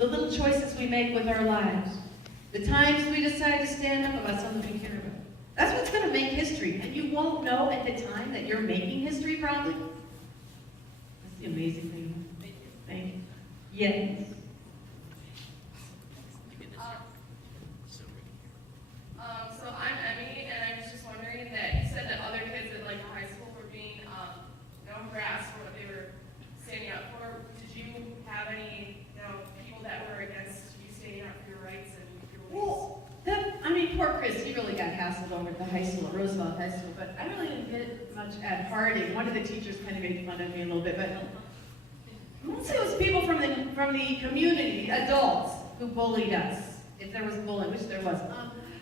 the little choices we make with our lives, the times we decide to stand up about something we care about. That's what's going to make history. And you won't know at the time that you're making history, probably. That's the amazing thing. Thank you. Yes. So I'm Emmy, and I was just wondering that you said that other kids at like high school were being harassed for what they were standing up for. Did you have any people that were against you standing up for your rights and your beliefs? Well, poor Chris, he really got hassled over at the high school, at Roosevelt High School, but I really didn't get much at Harding. One of the teachers kind of made fun of me a little bit, but mostly it was people from the community, adults, who bullied us, if there was bullying, which there was.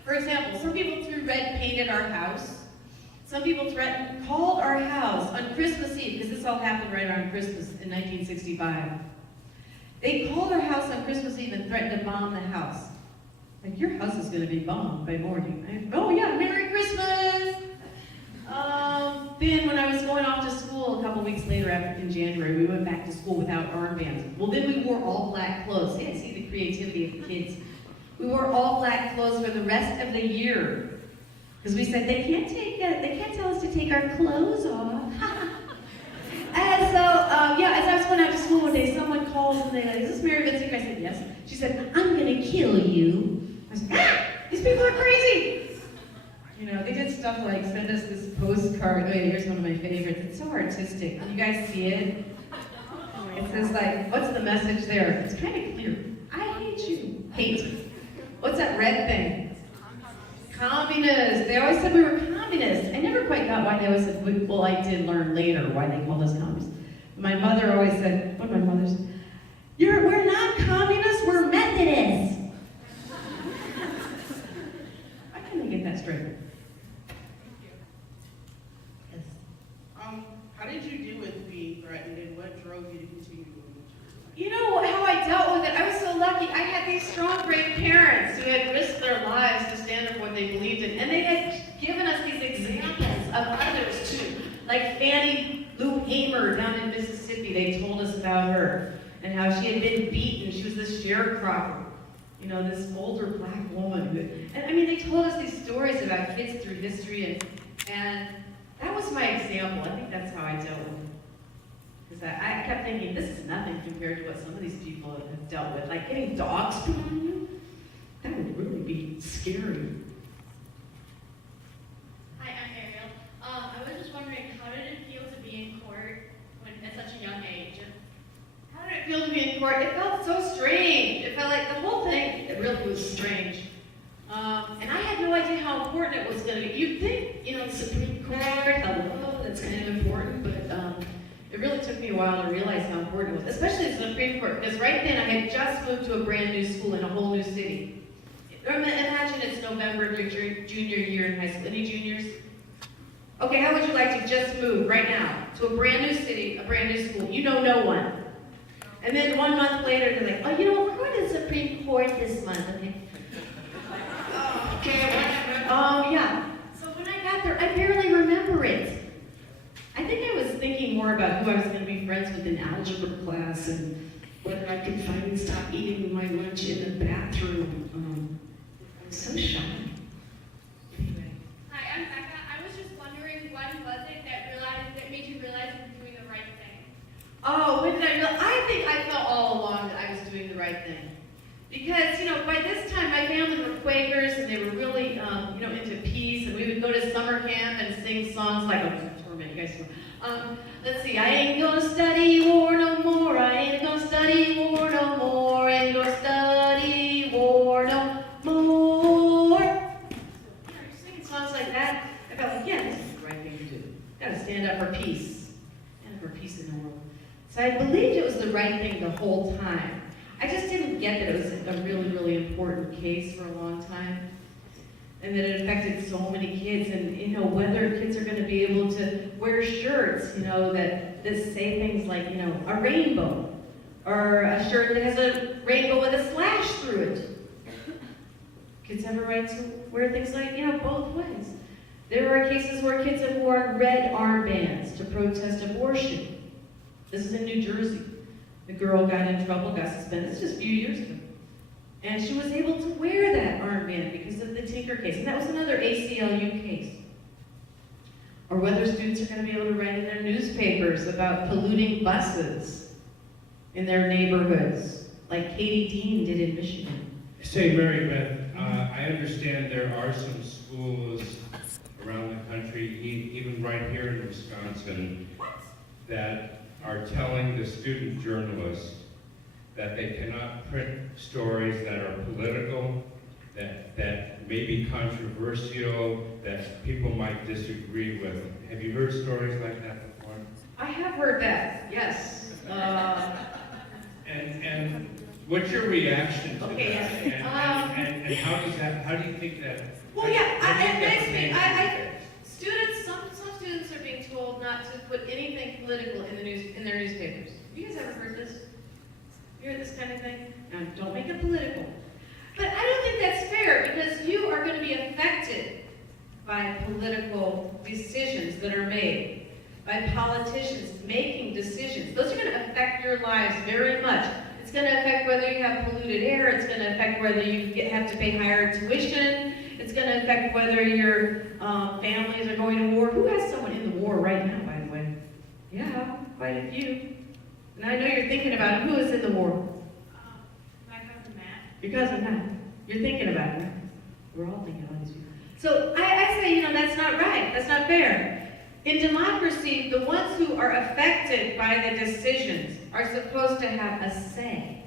For example, some people threw red paint at our house. Some people called our house on Christmas Eve, because this all happened right around Christmas in 1965. They called our house on Christmas Eve and threatened to bomb the house. Like, your house is going to be bombed by morning. Oh yeah, Merry Christmas! Then when I was going off to school a couple weeks later in January, we went back to school without armbands. Well, then we wore all black clothes. Yeah, see the creativity of the kids. We wore all black clothes for the rest of the year. Because we said, they can't tell us to take our clothes off. And so, as I was going out to school one day, someone calls and they're like, is this Mary Beth Tinker? I said, yes. She said, I'm going to kill you. I said, these people are crazy. They did stuff like send us this postcard. Oh yeah, here's one of my favorites. It's so artistic. Can you guys see it? It says like, what's the message there? It's kind of clear. I hate you. Hate. What's that red thing? Communists. They always said we were communists. I never quite got why they always said, well, I did learn later why they called us communists. My mother always said, what did my mother say? We're not communists, we're Methodists. Why can't they get that straight? Yes. How did you deal with being threatened, and what drove you to continue moving to You know how I dealt with it? I was so lucky. I had these strong, brave parents who had risked their lives to stand up for what they believed in. And they had given us these examples of others, too. Like Fannie Lou Hamer down in Mississippi. They told us about her and how she had been beaten. She was this sharecropper. This older black woman. And they told us these stories about kids through history. And that was my example. I think that's how I dealt with it. Because I kept thinking, this is nothing compared to what some of these people have dealt with. Like getting dogs put on you, that would really be scary. Hi, I'm Ariel. I was just wondering, how did it feel to be in court at such a young age? How did it feel to be in court? It felt so strange. It felt like the whole thing, it really was strange. And I had no idea how important it was going to be. You'd think, the Supreme Court, hello, that's kind of important, but it really took me a while to realize how important it was, especially the Supreme Court, because right then I had just moved to a brand new school in a whole new city. Imagine it's November of your junior year in high school. Any juniors? Okay, how would you like to just move right now to a brand new city, a brand new school? You know no one. And then 1 month later, they're like, oh, we're going to the Supreme Court this month. Yeah. So when I got there, I barely remember it. I think I was thinking more about who I was going to be friends with in algebra class and whether I could finally stop eating my lunch in the bathroom. I'm so shy. Anyway. Hi, I'm Becca. I was just wondering, when was it that made you realize you were doing the right thing? Oh, when did I realize? I think I felt all along that I was doing the right thing. Because, by this time, my family were Quakers, and they were really, into peace, and we would go to summer camp and sing songs like, torment, you guys know. Let's see, I ain't gonna study war no more, I ain't gonna study war no more, I ain't gonna study war no more. Singing songs like that, I felt like, yeah, this is the right thing to do. Gotta stand up for peace, in the world. So I believed it was the right thing the whole time. I just didn't get that it was a really, really important case for a long time. And that it affected so many kids. And, whether kids are going to be able to wear shirts, that say things like, a rainbow. Or a shirt that has a rainbow with a slash through it. Kids have a right to wear things like, both ways. There are cases where kids have worn red armbands to protest abortion. This is in New Jersey. The girl got in trouble, got suspended. This is just a few years ago. And she was able to wear that armband because of the Tinker case. And that was another ACLU case. Or whether students are going to be able to write in their newspapers about polluting buses in their neighborhoods, like Katie Dean did in Michigan. Say, Mary Beth, I understand there are some schools around the country, even right here in Wisconsin, that are telling the student journalists that they cannot print stories that are political, that may be controversial, that people might disagree with. Have you heard stories like that before? I have heard that, yes. And what's your reaction to Okay, that? yes. And how do you think that? Well, yeah, how do you it think makes that me, changes some students are being told not to put anything political in their newspapers. You guys ever heard this? You heard this kind of thing? Now, don't make it political. But I don't think that's fair because you are going to be affected by political decisions that are made, by politicians making decisions. Those are going to affect your lives very much. It's going to affect whether you have polluted air. It's going to affect whether you have to pay higher tuition. It's going to affect whether your families are going to war. Who has someone in the war right now, by the way? Yeah, quite a few. And I know you're thinking about it. Who is in the war? My cousin Matt. Your cousin Matt. You're thinking about it, right? We're all thinking about these people. So I say, that's not right. That's not fair. In democracy, the ones who are affected by the decisions are supposed to have a say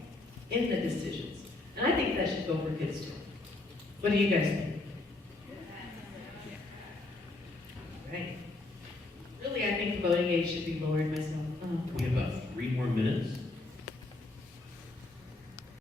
in the decisions. And I think that should go for kids too. What do you guys think? Right. Really, I think the voting age should be lowered myself. We have about 3 more minutes.